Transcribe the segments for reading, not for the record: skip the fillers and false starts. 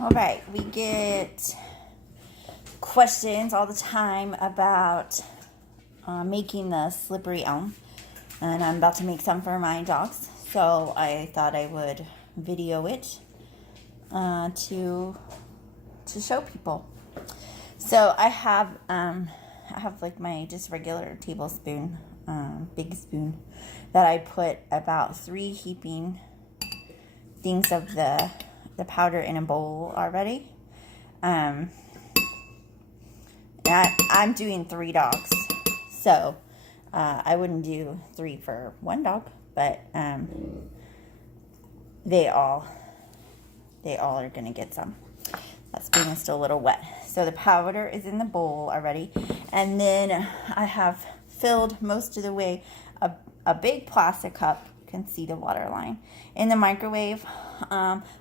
All right, we get questions all the time about making the Slippery Elm, and I'm about to make some for my dogs, so I thought I would video it to show people. So I have like my just regular tablespoon, big spoon, that I put about 3 heaping things of the powder in a bowl already. I'm doing 3 dogs, so I wouldn't do 3 for 1 dog, but they all are gonna get some. That spoon is still a little wet. So the powder is in the bowl already, and then I have filled most of the way a big plastic cup. You can see the water line in the microwave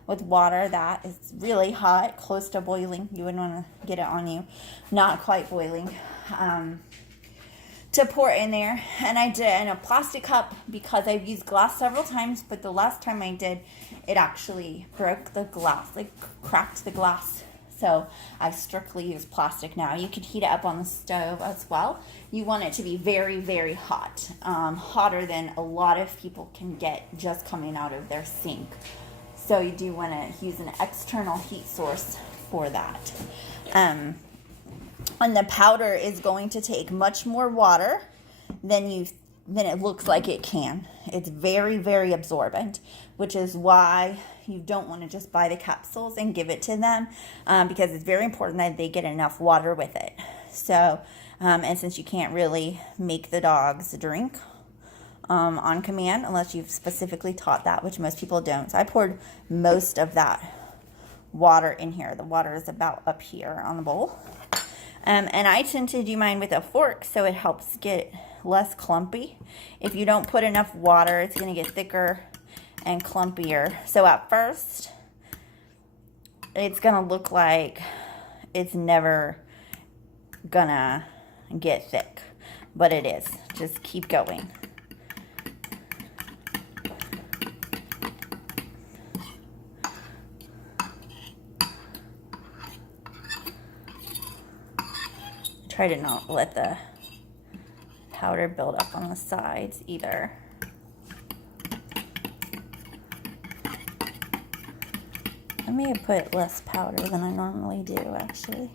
with water that is really hot, close to boiling. You wouldn't want to get it on you, not quite boiling, to pour in there. And I did in a plastic cup because I've used glass several times, but the last time I did, it actually broke the glass, like cracked the glass. So I strictly use plastic now. You can heat it up on the stove as well. You want it to be very, very hot, hotter than a lot of people can get just coming out of their sink. So you do want to use an external heat source for that. And the powder is going to take much more water than it looks like it can. It's very, very absorbent, which is why you don't want to just buy the capsules and give it to them, because it's very important that they get enough water with it. So, and since you can't really make the dogs drink on command unless you've specifically taught that, which most people don't. So I poured most of that water in here. The water is about up here on the bowl. And I tend to do mine with a fork so it helps get less clumpy. If you don't put enough water, it's going to get thicker and clumpier. So at first, it's going to look like it's never going to get thick, but it is. Just keep going. Try to not let the powder build up on the sides either. I may have put less powder than I normally do, actually.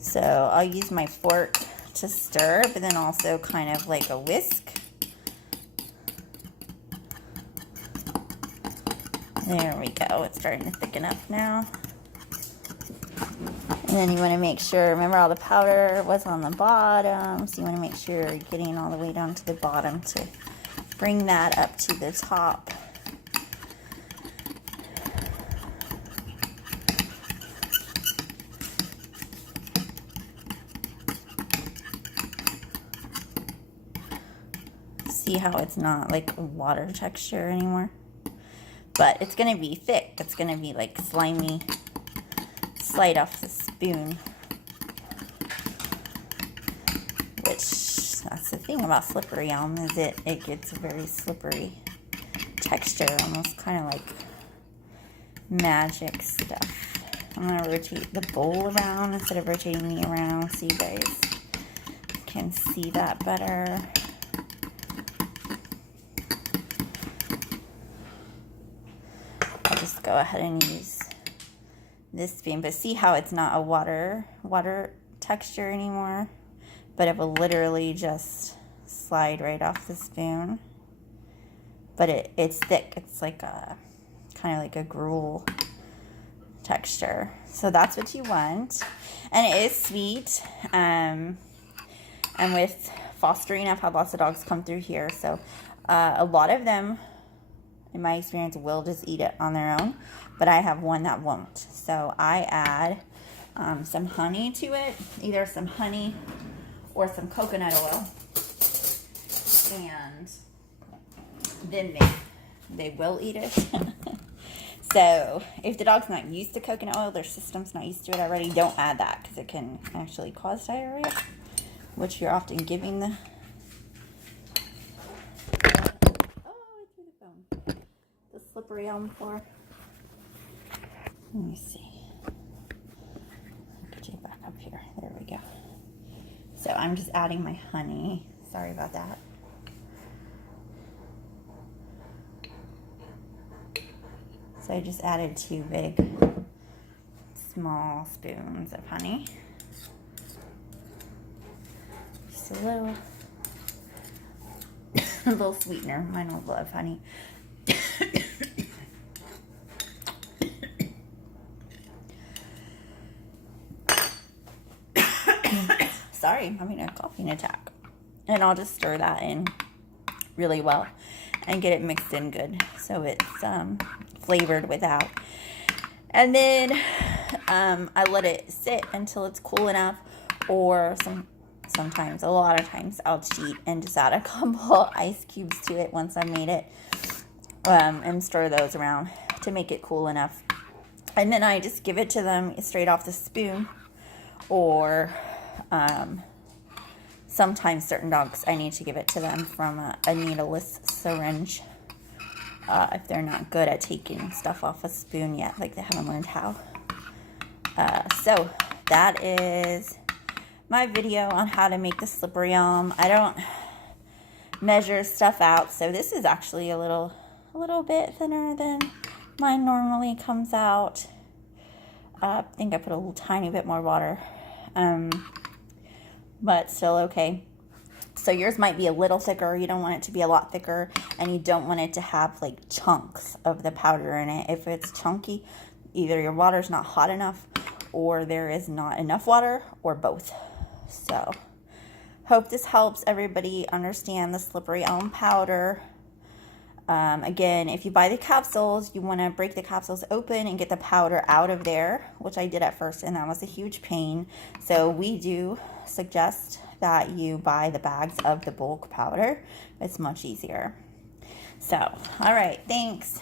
So I'll use my fork to stir, but then also kind of like a whisk. There we go. It's starting to thicken up now. And then you want to make sure, remember all the powder was on the bottom, so you want to make sure you're getting all the way down to the bottom to bring that up to the top. See how it's not like water texture anymore, but it's gonna be thick. It's gonna be like slimy, slide off the spoon, which that's the thing about Slippery Elm, is it gets a very slippery texture, almost kind of like magic stuff. I'm gonna rotate the bowl around instead of rotating me around so you guys can see that better. Just go ahead and use this spoon, but see how it's not a water texture anymore, but it will literally just slide right off the spoon. But it's thick. It's like a kind of like a gruel texture. So that's what you want, and it is sweet. And with fostering, I've had lots of dogs come through here, so a lot of them, in my experience, will just eat it on their own, but I have one that won't. So I add some honey to it, either some honey or some coconut oil, and then they will eat it. So if the dog's not used to coconut oil, their system's not used to it already, don't add that because it can actually cause diarrhea, which you're often giving the... Oh, I threw the phone. The Slippery Elm for. Let me see. Get you back up here. There we go. So I'm just adding my honey. Sorry about that. So I just added 2 big, small spoons of honey. Just a little sweetener. Mine will love honey. Sorry, I'm having a coughing attack. And I'll just stir that in really well and get it mixed in good so it's flavored without. And then I let it sit until it's cool enough, or sometimes, a lot of times, I'll cheat and just add a couple ice cubes to it once I made it, and stir those around to make it cool enough. And then I just give it to them straight off the spoon, or sometimes certain dogs I need to give it to them from a needleless syringe if they're not good at taking stuff off a spoon yet, like they haven't learned how. So that is my video on how to make the Slippery Elm. I don't measure stuff out, so this is actually a little bit thinner than mine normally comes out. I think I put a little tiny bit more water, but still okay. So yours might be a little thicker. You don't want it to be a lot thicker, and you don't want it to have like chunks of the powder in it. If it's chunky, either your water's not hot enough, or there is not enough water, or both. So hope this helps everybody understand the Slippery Elm powder. Again, if you buy the capsules, you want to break the capsules open and get the powder out of there, which I did at first, and that was a huge pain. So we do suggest that you buy the bags of the bulk powder. It's much easier. So, all right, thanks.